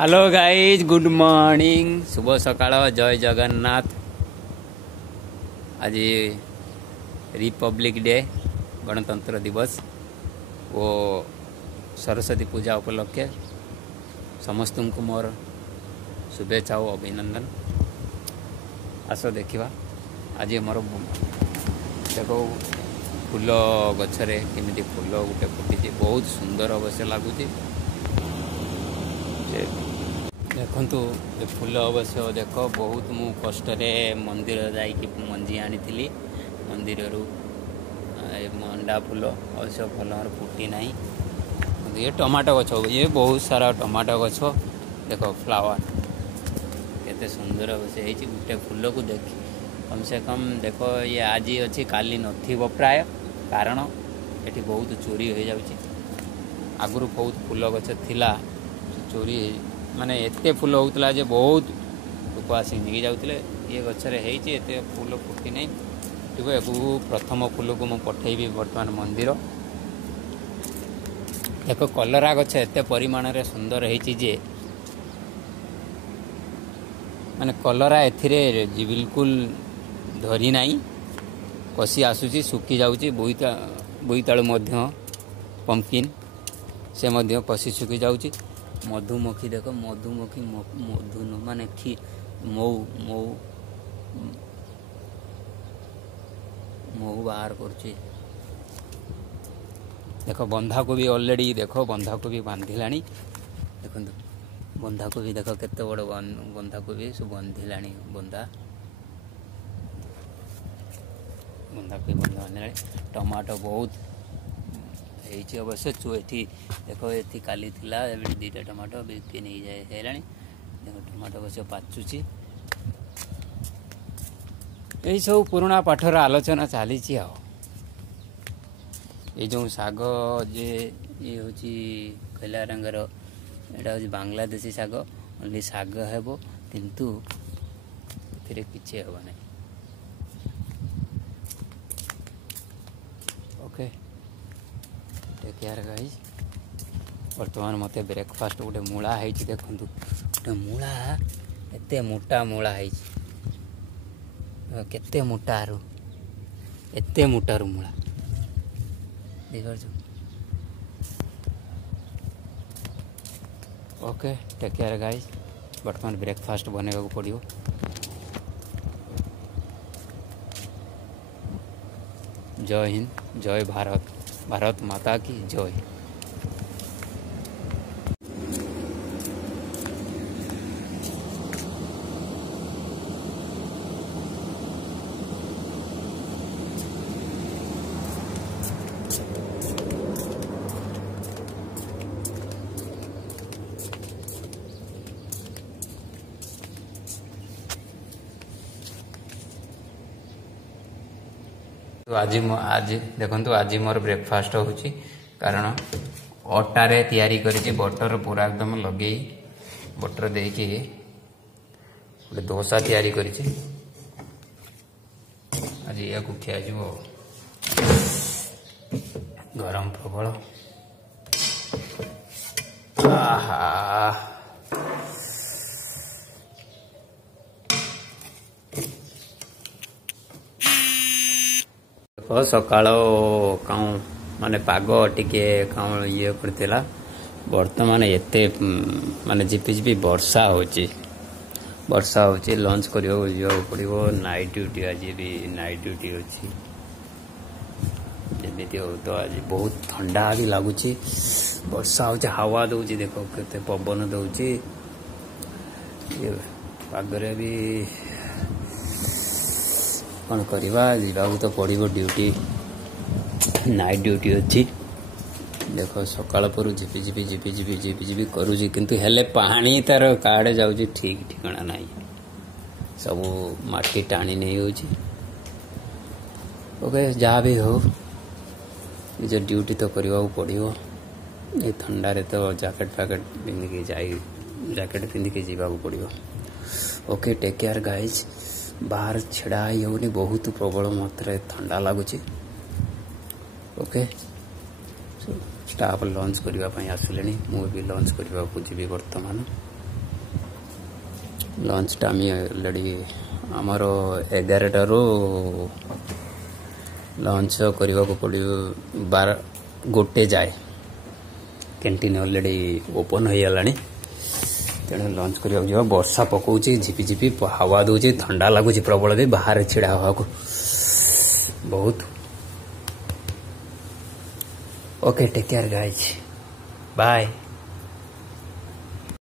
Hello guys, good morning, शुभ सकाळ, जय जगन्नाथ। आज रिपब्लिक डे, गणतंत्र दिवस वो सरस्वती पूजा उपलक्षे समस्त को मोर शुभेच्छा और अभिनंदन। आस देखा आज मोर देखो फूल गछरे केमिति फूल गोटे फुटी बहुत सुंदर अवश्य लगुच। देखु फूल अवश्य देख बहुत मु कष्ट मंदिर जाकि मंजी आनी मंदिर मंडा फूल अवश्य फल फुटी ना। ये टमाटो गछ, ये बहुत सारा टमाटो गछ देख फ्लावर केते सुंदर अवश्य है। गोटे फूल को देख कम से कम देख ये आज अच्छी काली नथिबो प्राय, कारण ये बहुत चोरी हो जाउची। आगुरु बहुत फूल गछ थिला चोरी माने एते फूल होता जे बहुत लोक आसी नहीं जाते। ये गचरे होते फूल फुटी नहीं प्रथम फूल को मुझे पठेबी बर्तमान मंदिर। एक कलरा गछ एते परिमाण रे सुंदर है माने कलरा एथिरे बिल्कुल धरी नहीं, कसी आसूची सुखी जाऊँगी। बोईतालु पंपकिन से मध्य कसी सुखी जाऊँगी। मधुमक्खी देख मधुमक्खी मधु माने खी मऊ मऊ मऊ बाहर कर देख। बंधा को भी ऑलरेडी देख बंधा को भी बांधिला। देखो बंधा को भी देख केते बड़ बंधा को भी सब बांधिला। बंधा बंधा को बंधा बांधिला। टमाटो बहुत अवश्य एठी देख ये काली थिला दीटा टमाटो बिक्री नहीं जाए है। देख टमाटो अवश्य पाचुची। यही सब पुराणा पाठर आलोचना चली। ये जो साग जे ये हूँ खैला रंगर एटा हूँ बांग्लादेशी साग, ओनली साग हेब किंतु किसी हेब ना। Okay take care guys. बर्तमान मत ब्रेकफास्ट गोटे मूला है देखु गोटे मूला एते मोटा मूला है केते मोटारू एते मोटारू मूला देख। Okay take care guys. बर्तमान ब्रेकफास्ट बनवा पड़ो। जय हिंद, जय भारत, भारत माता की जय। तो आज देखो आज मोर ब्रेकफास्ट हो कारण अटारे तैयारी करी बटर पूरा एकदम लगे बटर देकी गोटे डोसा तैयारी करी। आज या खिया गरम प्रबल। आहा सकाळ काउ माने पाग टिके काउ ये करथिला। वर्तमान एते माने झिपी वर्षा होची लंच करियो जो पड़िबो। नाइट ड्यूटी आज भी नाइट ड्यूटी होची। जेमिति हो तो आज बहुत ठंडा भी लागुची। वर्षा होची, हवा दउची देखो केते पवन दउची। ये पागरे भी कौन करवा जावाक तो पड़ो ड्यूटी, नाइट ड्यूटी अच्छी। देख सकाल पर झिपी झिपी झिपी झिपी झिपी झिपी करुँच किंतु हेले पानी तार काड़े जाऊँगी ठीक ठिकाना ना। सब माटी टाणी नहीं होची। ओके जहाँ भी हो निज ड्यूटी तो करने पड़ो। ये ठंडा रे तो जैकेट फैकेट पिंधिकी जैकेट पिंधिकी जावाक पड़ो। Okay take care guys. बाहर छेड़ा ही होनी बहुत प्रबल मात्रा ठंडा लगुच। ओके स्टाफ लंच करने आसिले मुझे लंच करने को जी बर्तमान। लंच टाइम ऑलरेडी आमर 11 रू लंच करने को पड़ो 12 जाए कैंटीन ऑलरेडी ओपन हो गला तेणु लंच करने जा वर्षा पकाउछ झिपी हवा दौर ठंडा लगुच प्रबल भी बाहर छिड़ा हवा को बहुत okay take care guys bye.